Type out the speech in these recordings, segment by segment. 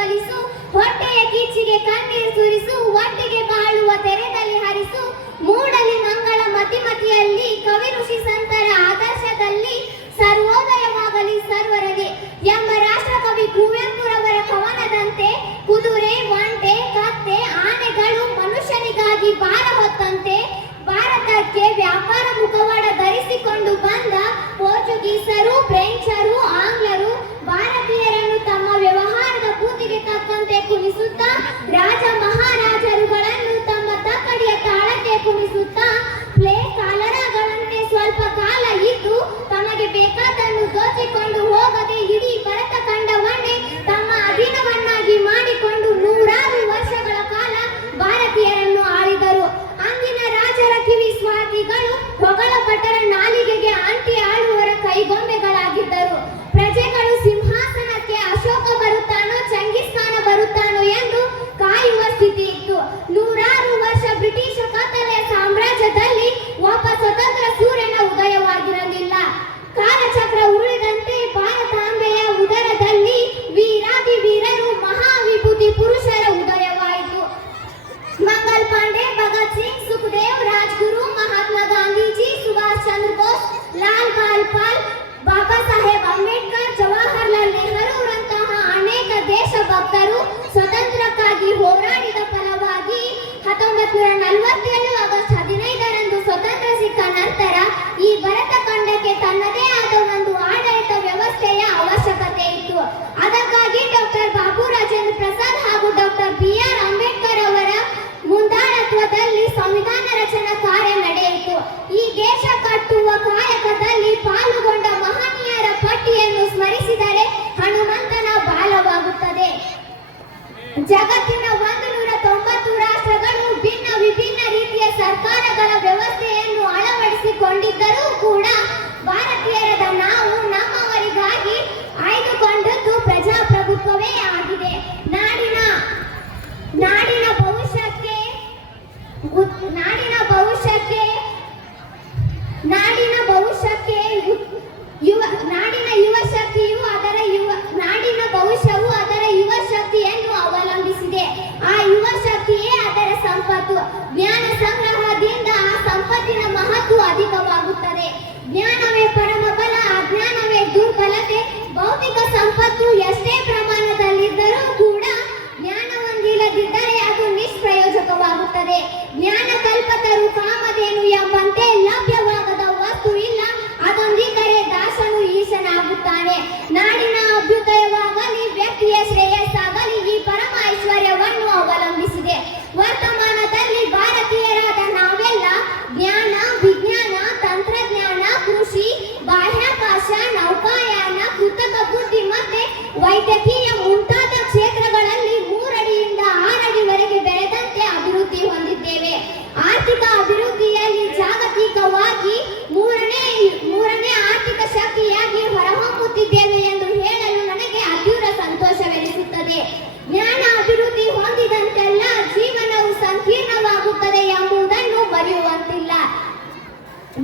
ಒಲಿಸು ಹೊಟ್ಟೆಯ ಕೀಚಿಗೆ ಕಣ್ಣೀರು ಸುರಿಸು ಒಟ್ಟಿಗೆ ಬಾಳುವ ತೆರೆದಲ್ಲಿ ಹರಿಸು ಮೂಡಲಿ ನಮ್ಮ ಬೇಕಾದನ್ನು ದೋಚಿಕೊಂಡು ದೇಶ ಕಟ್ಟುವ ಕಾಯಕದಲ್ಲಿ ಪಾಲುಗೊಂಡ ಮಹನೀಯರ ಪಟ್ಟಿಯನ್ನು ಸ್ಮರಿಸಿದರೆ ಹನುಮಂತನ ಬಾಲವಾಗುತ್ತದೆ. ಜಗತ್ತಿನ ಒಂದು ನೂರ ತೊಂಬತ್ತು ರಾಷ್ಟ್ರಗಳು ಭಿನ್ನ ವಿಭಿನ್ನ ರೀತಿಯ ಸರ್ಕಾರಗಳ ವ್ಯವಸ್ಥೆಯನ್ನು ಅಳವಡಿಸಿಕೊಂಡಿದ್ದರೂ ಕೂಡ ಸಂಗ್ರಹದಿಂದ ಸಂಪತ್ತಿನ ಮಹತ್ವ ಅಧಿಕವಾಗುತ್ತದೆ. ಜ್ಞಾನವೇ ಪರಮ ಬಲ, ಅಜ್ಞಾನವೇ ದುರ್ಬಲತೆ. ಭೌತಿಕ ಸಂಪತ್ತು ಎಷ್ಟೇ ಪ್ರಮಾಣದಲ್ಲಿದ್ದರೂ ಕೂಡ ಜ್ಞಾನ ಹೊಂದಿಲ್ಲದಿದ್ದರೆ ಅದು ನಿಷ್ಪ್ರಯೋಜಕವಾಗುತ್ತದೆ. ಜ್ಞಾನ ಕಲ್ಪತರು ಕಾಮಧೇನು ಎಂಬಂತೆ ಲಭ್ಯವಾಗದ ವಸ್ತು ಇಲ್ಲ. ಅದೊಂದಿದ್ದರೆ ದಾಸನು ಈಶನಾಗುತ್ತಾನೆ. ನಾಡಿನ ಅಭ್ಯುದಯವಾಗಲಿ, ವ್ಯಕ್ತಿಯ ಶ್ರೇಯಸ್ಸಾಗಲಿ, ಈ ಪರಮ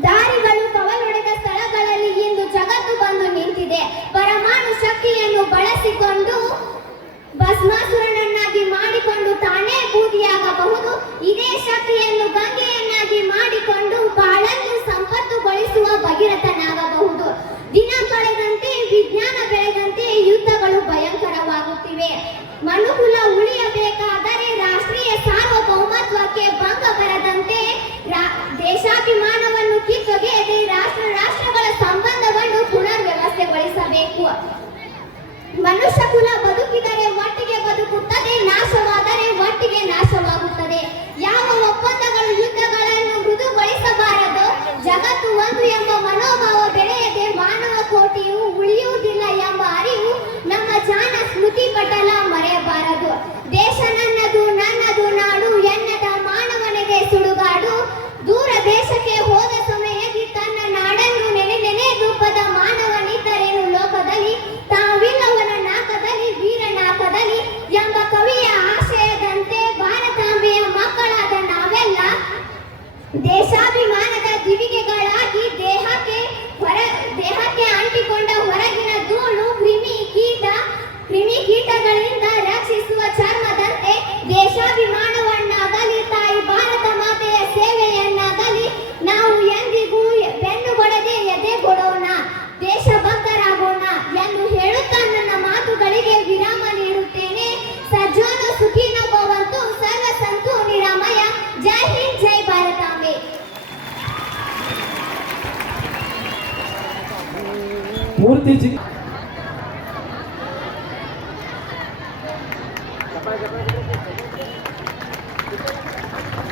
ದಾರಿಗಳು ಕವಲೊಡೆದ ಸ್ಥಳಗಳಲ್ಲಿ ಇಂದು ಜಗತ್ತು ಬಂದು ನಿಂತಿದೆ. ಪರಮಾಣು ಶಕ್ತಿಯನ್ನು ಬಳಸಿಕೊಂಡು ಭಸ್ಮಾಸುರನನ್ನಾಗಿ ಮಾಡಿಕೊಂಡು ತಾನೇ ಬೂದಿಯಾಗಬಹುದು ಇದೇ ಶಕ್ತಿಯನ್ನು ಗಂಗೆಯನ್ನಾಗಿ ಮಾಡಿಕೊಂಡು ಬಹಳಷ್ಟು ಸಂಪತ್ತುಗೊಳಿಸುವ ಭಗೀರಥನಾಗಬಹುದು. ದಿನ ಕಳೆದಂತೆ, ವಿಜ್ಞಾನ ಬೆಳೆದಂತೆ ಯುದ್ಧಗಳು ಭಯಂಕರವಾಗುತ್ತಿವೆ. ಮನುಕುಲ ಉಳಿಯಬೇಕಾದರೆ ರಾಷ್ಟ್ರೀಯ ಸಾರ್ವಭೌಮತ್ವಕ್ಕೆ ಭಂಗ ಬರದಂತೆ ದೇಶಾಭಿಮಾನ ಬಗೆಯಲ್ಲಿ ರಾಷ್ಟ್ರ ರಾಷ್ಟ್ರಗಳ ಸಂಬಂಧವನ್ನು ಪುನರ್ವ್ಯವಸ್ಥೆಗೊಳಿಸಬೇಕು. ಮನುಷ್ಯ ಕುಲ పూర్తి